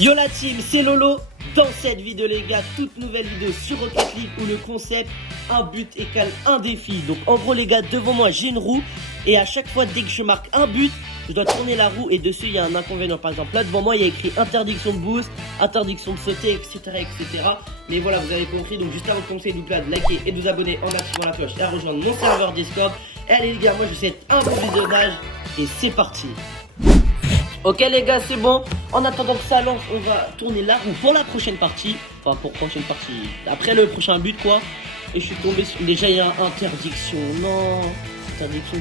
Yo la team, c'est Lolo. Dans cette vidéo les gars, toute nouvelle vidéo sur Rocket League où le concept, un but égale un défi. Donc en gros les gars, devant moi j'ai une roue et à chaque fois dès que je marque un but, je dois tourner la roue et dessus il y a un inconvénient. Par exemple là devant moi il y a écrit interdiction de boost, interdiction de sauter, etc. Mais voilà, vous avez compris. Donc juste avant de commencer, n'oubliez pas de liker et de vous abonner en activant la cloche et à rejoindre mon serveur Discord. Et allez les gars, moi je vous souhaite un bon visionnage et c'est parti. Ok les gars, c'est bon. En attendant que ça lance, on va tourner la roue pour la prochaine partie. Enfin pour prochaine partie, après le prochain but quoi. Et je suis tombé sur... Déjà il y a interdiction. Non. Interdiction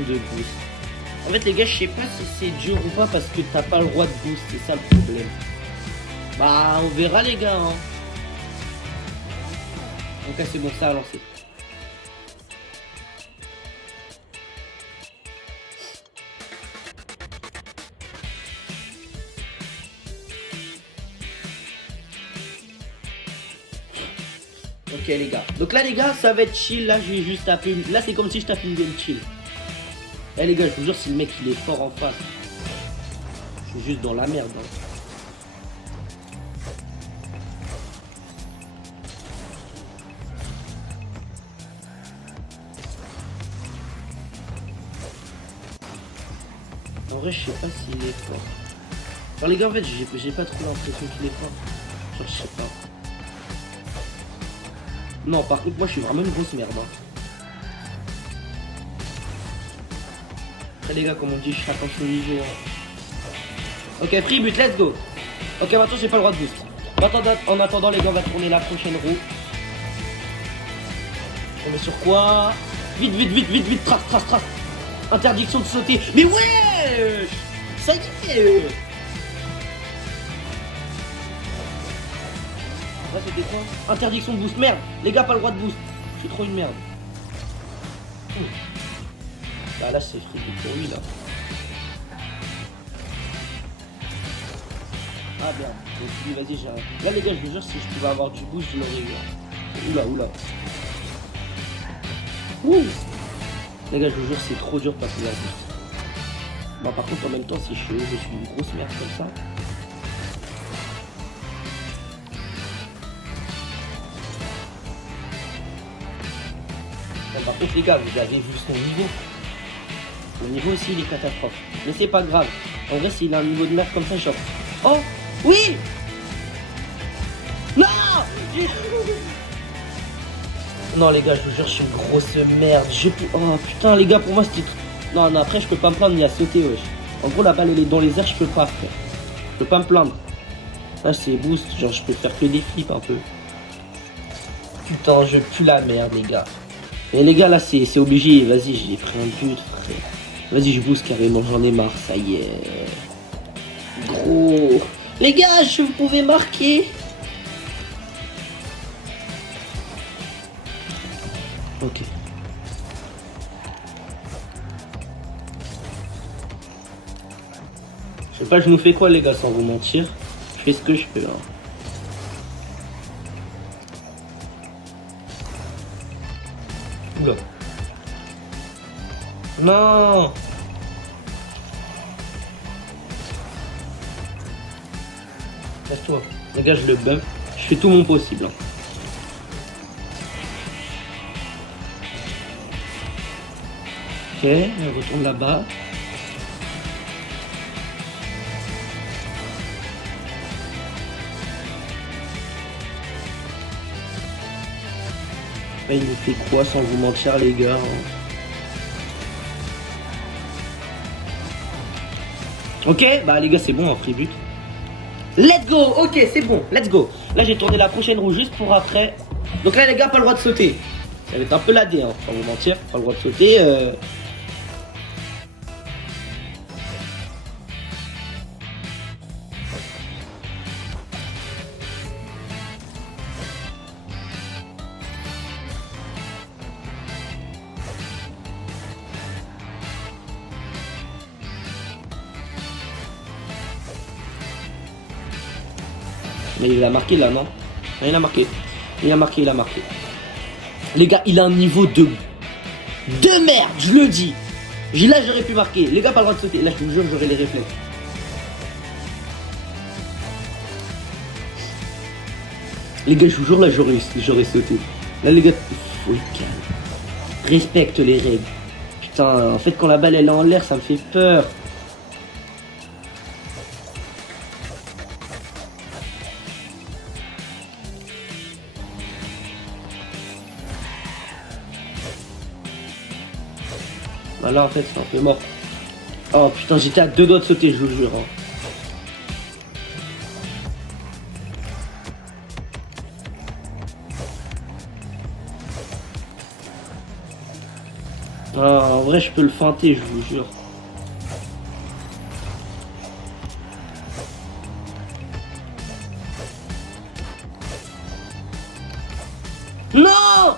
de boost. En fait les gars, je sais pas si c'est dur ou pas parce que t'as pas le droit de boost. C'est ça le problème. Bah on verra les gars hein. Ok c'est bon, ça a lancé. Ok les gars, donc là les gars ça va être chill. Là je vais juste taper une... Là c'est comme si je tapais une game chill. Eh les gars, je vous jure, si le mec il est fort en face, je suis juste dans la merde hein. En vrai je sais pas s'il est fort. Alors les gars en fait j'ai pas trop l'impression qu'il est fort. Genre je sais pas. Non, par contre, moi je suis vraiment une grosse merde. Hein. Après, les gars, comme on dit, je suis attention au niveau. Hein. Ok, free but, let's go. Ok, maintenant j'ai pas le droit de boost. En attendant, les gars, on va tourner la prochaine roue. On met sur quoi? Vite, trace. Interdiction de sauter. Mais ouais, ça y est. Là c'était quoi? Interdiction de boost, merde. Les gars, pas le droit de boost. Je suis trop une merde. Bah là c'est free pour lui là. Ah bien. Donc lui vas-y j'arrête. Là les gars je vous jure, si je pouvais avoir du boost je l'aurais eu. Oula. Ouh. Les gars je vous jure c'est trop dur parce que là boost. Bon par contre en même temps si je suis une grosse merde comme ça. Bon, par contre les gars, vous avez vu son niveau. Le niveau aussi il est catastrophe. Mais c'est pas grave. En vrai s'il a un niveau de merde comme ça, genre... Oh oui. Non. Non les gars, je vous jure, je suis une grosse merde. Oh putain les gars, pour moi c'était... Non, après je peux pas me plaindre ni à sauter, wesh. En gros la balle elle est dans les airs, je peux pas faire. Je peux pas me plaindre. Là c'est boost, genre je peux faire que des flips un peu. Putain, je pue la merde les gars. Et les gars là c'est obligé, vas-y j'ai pris un but frère. Vas-y je booste carrément, j'en ai marre, ça y est. Gros. Les gars, je pouvais marquer. Ok. Je sais pas, je nous fais quoi les gars sans vous mentir. Je fais ce que je peux hein. Oula. Non. Casse-toi. Les gars, je le bump. Je fais tout mon possible. Hein. Ok, on retourne là-bas. Il nous fait quoi sans vous mentir les gars hein. Ok, bah les gars c'est bon, un free but. Let's go, ok c'est bon, let's go. Là j'ai tourné la prochaine roue juste pour après. Donc là les gars, pas le droit de sauter. Ça va être un peu ladé, hein, sans vous mentir, pas le droit de sauter. Mais il a marqué là, non? Il a marqué. Il a marqué. Les gars, il a un niveau de merde, je le dis. Là, j'aurais pu marquer. Les gars, pas le droit de sauter. Là, je vous jure, j'aurais les réflexes. Les gars, je vous jure, là, j'aurais sauté. Là, les gars, faut être calme. Respecte les règles. Putain, en fait, quand la balle, elle est en l'air, ça me fait peur. Voilà, en fait, c'est un peu mort. Oh putain, j'étais à 2 doigts de sauter, je vous jure. Hein. Ah, en vrai, je peux le feinter, je vous jure. Non!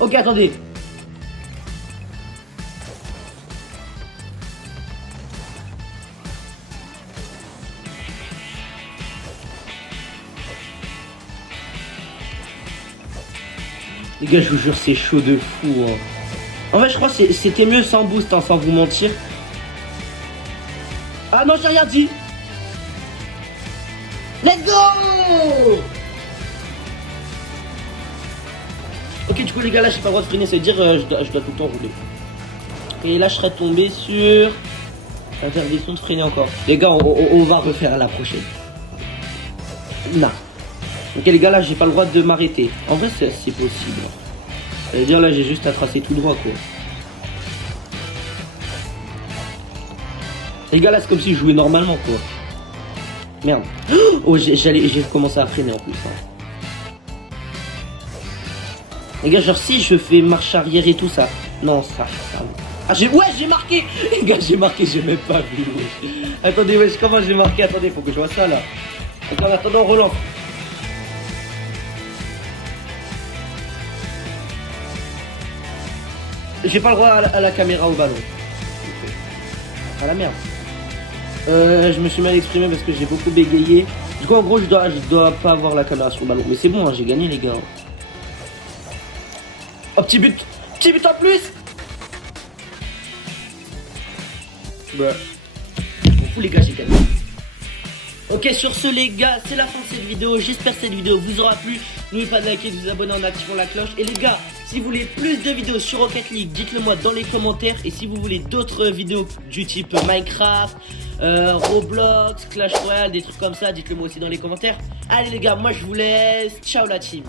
Ok, attendez. Les gars, je vous jure, c'est chaud de fou. Hein. En fait, je crois que c'était mieux sans boost, hein, sans vous mentir. Ah non, j'ai rien dit. Let's go! Ok, du coup, les gars, là, j'ai pas le droit de freiner, ça veut dire je dois tout le temps rouler. Et là, je serais tombé sur l'interdiction de freiner encore. Les gars, on va refaire à la prochaine. Non. Ok, les gars, là, j'ai pas le droit de m'arrêter. En vrai, c'est possible. Ça veut dire, là, j'ai juste à tracer tout droit, quoi. Les gars, là, c'est comme si je jouais normalement, quoi. Merde. Oh, j'ai commencé à freiner en plus. Hein. Les gars, genre, si je fais marche arrière et tout ça. Non, ça. Ah, ouais, j'ai marqué. Les gars, j'ai marqué, j'ai même pas vu. Wesh. Attendez, wesh, comment j'ai marqué? Attendez, faut que je vois ça, là. Attends, on relance. J'ai pas le droit à la caméra au ballon. À la merde. Je me suis mal exprimé parce que j'ai beaucoup bégayé. Du coup, en gros, je dois pas avoir la caméra sur le ballon. Mais c'est bon, hein, j'ai gagné, les gars. Oh, petit but en plus. Ouais. Je m'en fous, les gars, j'ai gagné. Ok, sur ce, les gars, c'est la fin de cette vidéo. J'espère que cette vidéo vous aura plu. N'oubliez pas de liker, de vous abonner en activant la cloche. Et les gars, si vous voulez plus de vidéos sur Rocket League, dites-le moi dans les commentaires. Et si vous voulez d'autres vidéos du type Minecraft, Roblox, Clash Royale, des trucs comme ça, dites-le moi aussi dans les commentaires. Allez les gars, moi je vous laisse. Ciao la team.